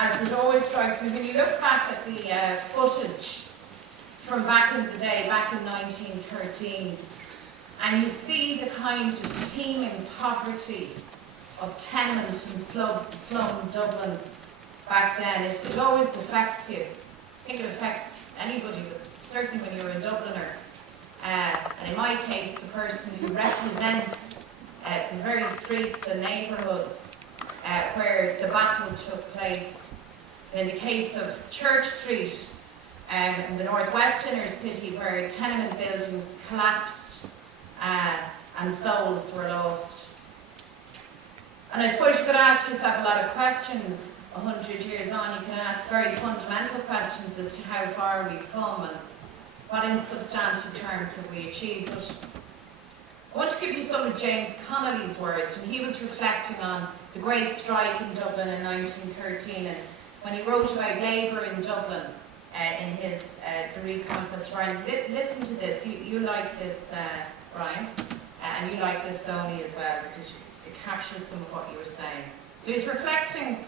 as it always strikes me, when you look back at the footage from back in the day, back in 1913, and you see the kind of teeming poverty of tenement and slum Dublin back then, it always affects you. I think it affects anybody, but certainly when you're a Dubliner. And in my case, the person who represents the very streets and neighbourhoods where the battle took place. In the case of Church Street, in the northwest inner city, where tenement buildings collapsed and souls were lost. And I suppose you could ask yourself a lot of questions 100 years on. You can ask very fundamental questions as to how far we've come and what in substantive terms have we achieved. But I want to give you some of James Connolly's words when he was reflecting on the great strike in Dublin in 1913, and when he wrote about labour in Dublin in his The Reconquest of Ireland. Listen to this. You like this, Brian, and you like this, Tony, as well, because it captures some of what you were saying. So he's reflecting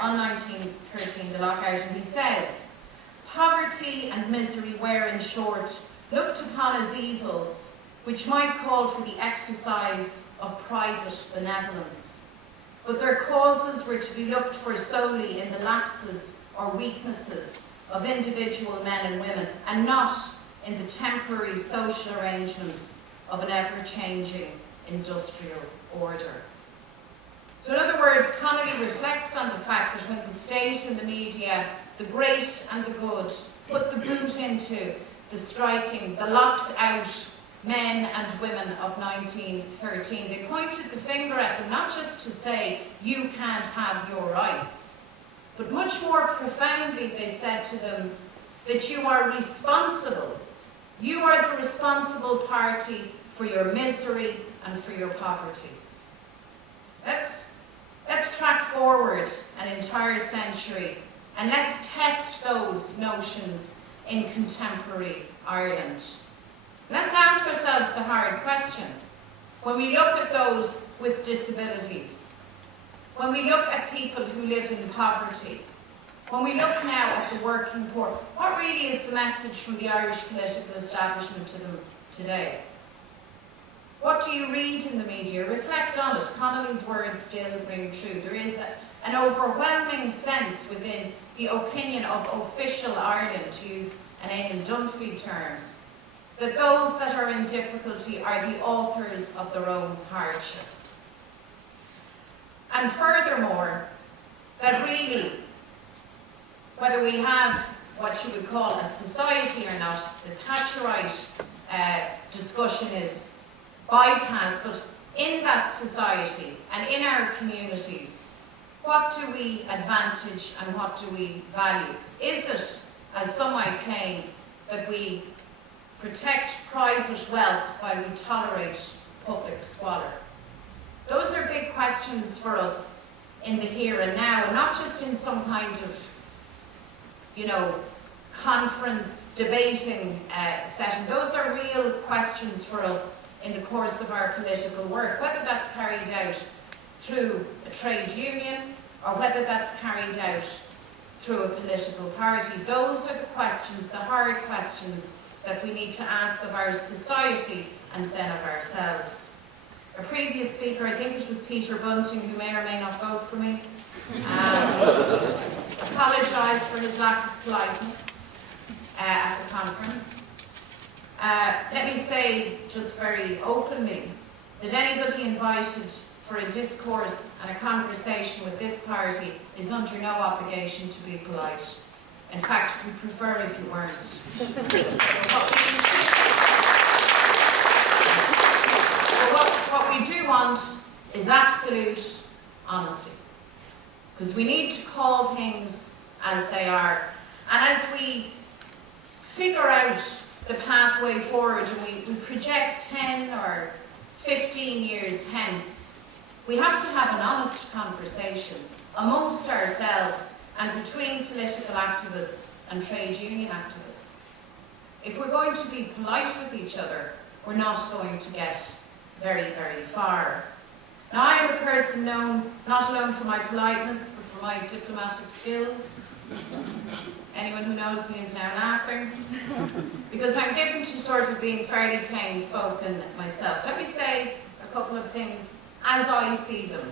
on 1913, the lockout, and he says, "Poverty and misery were, in short, looked upon as evils which might call for the exercise of private benevolence. But their causes were to be looked for solely in the lapses or weaknesses of individual men and women, and not in the temporary social arrangements of an ever-changing industrial order." So in other words, Connolly reflects on the fact that when the state and the media, the great and the good, put the boot into the striking, the locked out men and women of 1913, they pointed the finger at them, not just to say, you can't have your rights, but much more profoundly they said to them that you are responsible. You are the responsible party for your misery and for your poverty. Let's track forward an entire century and let's test those notions in contemporary Ireland. Let's ask ourselves the hard question. When we look at those with disabilities, when we look at people who live in poverty, when we look now at the working poor, what really is the message from the Irish political establishment to them today? What do you read in the media? Reflect on it. Connolly's words still ring true. There is an overwhelming sense within the opinion of official Ireland, to use an Eamon Dunphy term, that those that are in difficulty are the authors of their own hardship. And furthermore, that really, whether we have what you would call a society or not, the Thatcherite discussion is bypassed, but in that society and in our communities, what do we advantage and what do we value? Is it, as some might claim, that we protect private wealth while we tolerate public squalor? Those are big questions for us in the here and now, and not just in some kind of, conference debating setting. Those are real questions for us in the course of our political work, whether that's carried out through a trade union or whether that's carried out through a political party. Those are the questions, the hard questions, that we need to ask of our society and then of ourselves. A previous speaker, I think it was Peter Bunting, who may or may not vote for me, apologised for his lack of politeness at the conference. Let me say just very openly that anybody invited for a discourse and a conversation with this party is under no obligation to be polite. In fact, we prefer if you weren't. What we do want is absolute honesty, because we need to call things as they are. And as we figure out the pathway forward and we project 10 or 15 years hence, we have to have an honest conversation amongst ourselves and between political activists and trade union activists. If we're going to be polite with each other, we're not going to get very, very far. Now, I am a person known not alone for my politeness, but for for my diplomatic skills. Anyone who knows me is now laughing. Because I'm given to sort of being fairly plain spoken myself. So let me say a couple of things as I see them,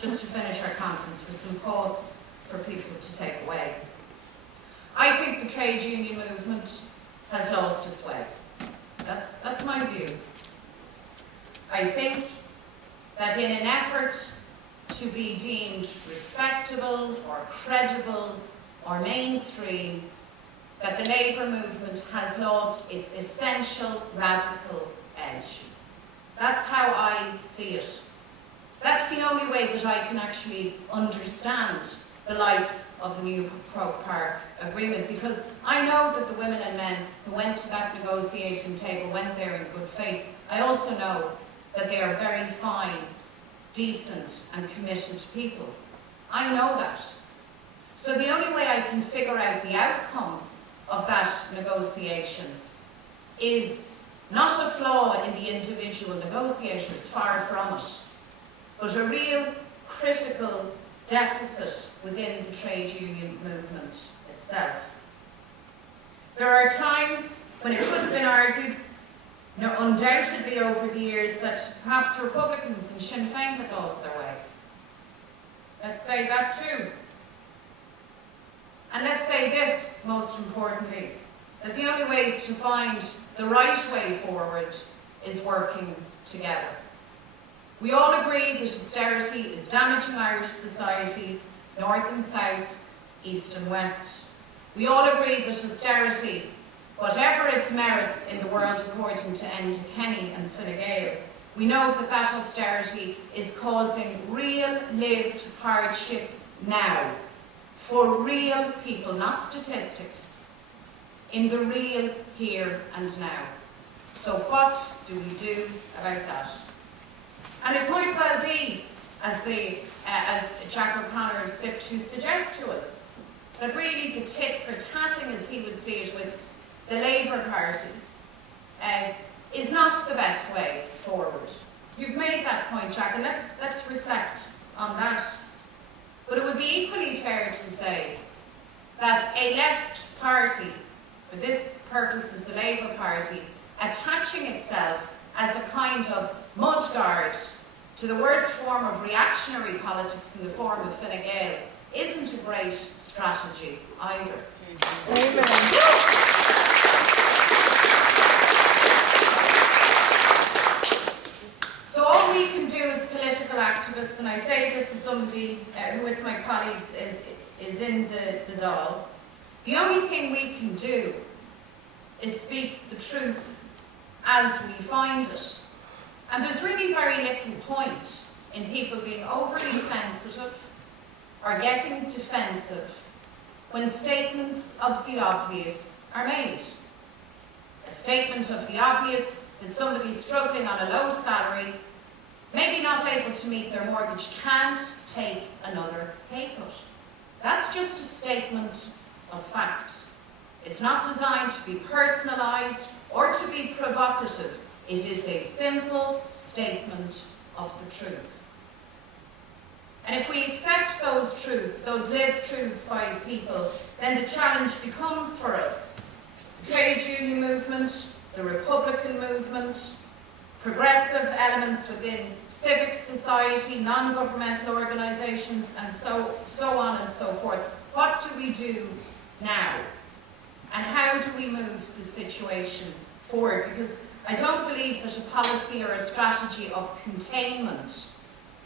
just to finish our conference, with some thoughts for people to take away. I think the trade union movement has lost its way. That's my view. I think that in an effort to be deemed respectable or credible or mainstream, that the labour movement has lost its essential radical edge. That's how I see it. That's the only way that I can actually understand the likes of the new Croke Park Agreement, because I know that the women and men who went to that negotiating table went there in good faith. I also know that they are very fine, decent and committed people. I know that. So the only way I can figure out the outcome of that negotiation is not a flaw in the individual negotiators, far from it, but a real critical deficit within the trade union movement itself. There are times when it could have been argued, undoubtedly over the years, that perhaps Republicans and Sinn Féin had lost their way. Let's say that too. And let's say this, most importantly, that the only way to find the right way forward is working together. We all agree that austerity is damaging Irish society, north and south, east and west. We all agree that austerity, whatever its merits in the world according to Enda Kenny and Fine Gael, we know that that austerity is causing real lived hardship now, for real people, not statistics, in the real here and now. So what do we do about that? And it might well be, as Jack O'Connor sipped to suggest to us, that really the tit for tatting, as he would see it with the Labour Party, is not the best way forward. You've made that point, Jack, and let's reflect on that. But it would be equally fair to say that a left party, for this purpose is the Labour Party, attaching itself as a kind of mudguard to the worst form of reactionary politics in the form of Fine Gael isn't a great strategy either. Amen. So all we can do as political activists, and I say this as somebody who with my colleagues is in the Dáil, the only thing we can do is speak the truth as we find it. And there's really very little point in people being overly sensitive or getting defensive when statements of the obvious are made. A statement of the obvious that somebody struggling on a low salary, maybe not able to meet their mortgage, can't take another pay cut. That's just a statement of fact. It's not designed to be personalised or to be provocative. It is a simple statement of the truth. And if we accept those truths, those lived truths by people, then the challenge becomes for us the trade union movement, the Republican movement, progressive elements within civic society, non-governmental organisations, and so on and so forth. What do we do now? And how do we move the situation forward? Because I don't believe that a policy or a strategy of containment,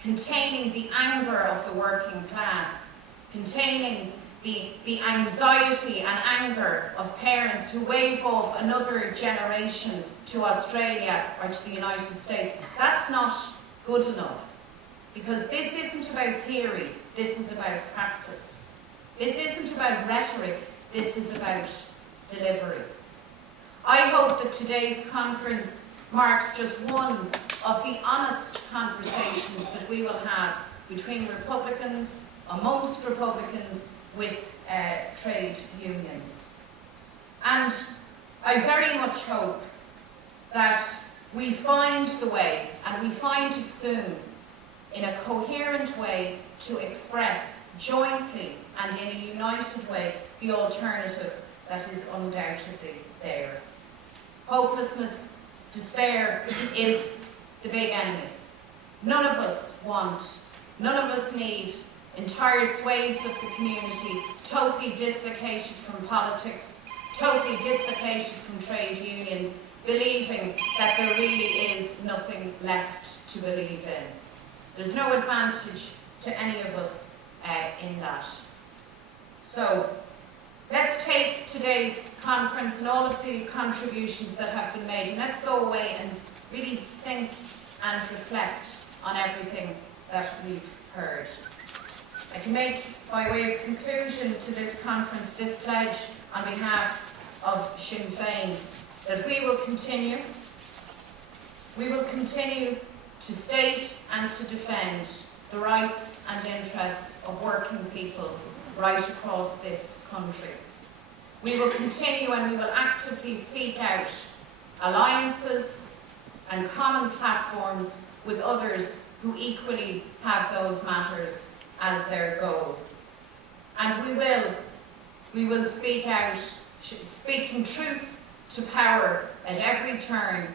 containing the anger of the working class, containing the anxiety and anger of parents who wave off another generation to Australia or to the United States, that's not good enough. Because this isn't about theory, this is about practice. This isn't about rhetoric, this is about delivery. I hope that today's conference marks just one of the honest conversations that we will have between Republicans, amongst Republicans, with trade unions. And I very much hope that we find the way, and we find it soon, in a coherent way to express jointly and in a united way the alternative that is undoubtedly there. Hopelessness, despair is the big enemy. None of us want, none of us need entire swathes of the community totally dislocated from politics, totally dislocated from trade unions, believing that there really is nothing left to believe in. There's no advantage to any of us in that. So, let's take today's conference and all of the contributions that have been made, and let's go away and really think and reflect on everything that we've heard. I can make, by way of conclusion to this conference, this pledge on behalf of Sinn Féin, that we will continue to state and to defend the rights and interests of working people right across this country. We will continue and we will actively seek out alliances and common platforms with others who equally have those matters as their goal. And we will speak out, speaking truth to power at every turn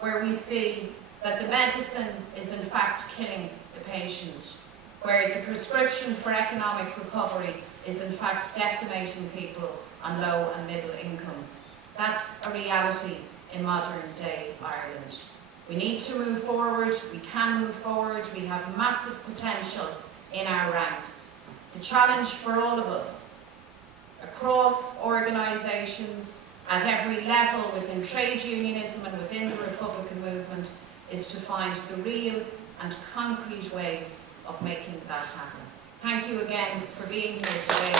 where we see that the medicine is in fact killing the patient, where the prescription for economic recovery is in fact decimating people on low and middle incomes. That's a reality in modern day Ireland. We need to move forward, we can move forward, we have massive potential in our ranks. The challenge for all of us, across organisations, at every level within trade unionism and within the Republican movement, is to find the real and concrete ways of making that happen. Thank you again for being here today.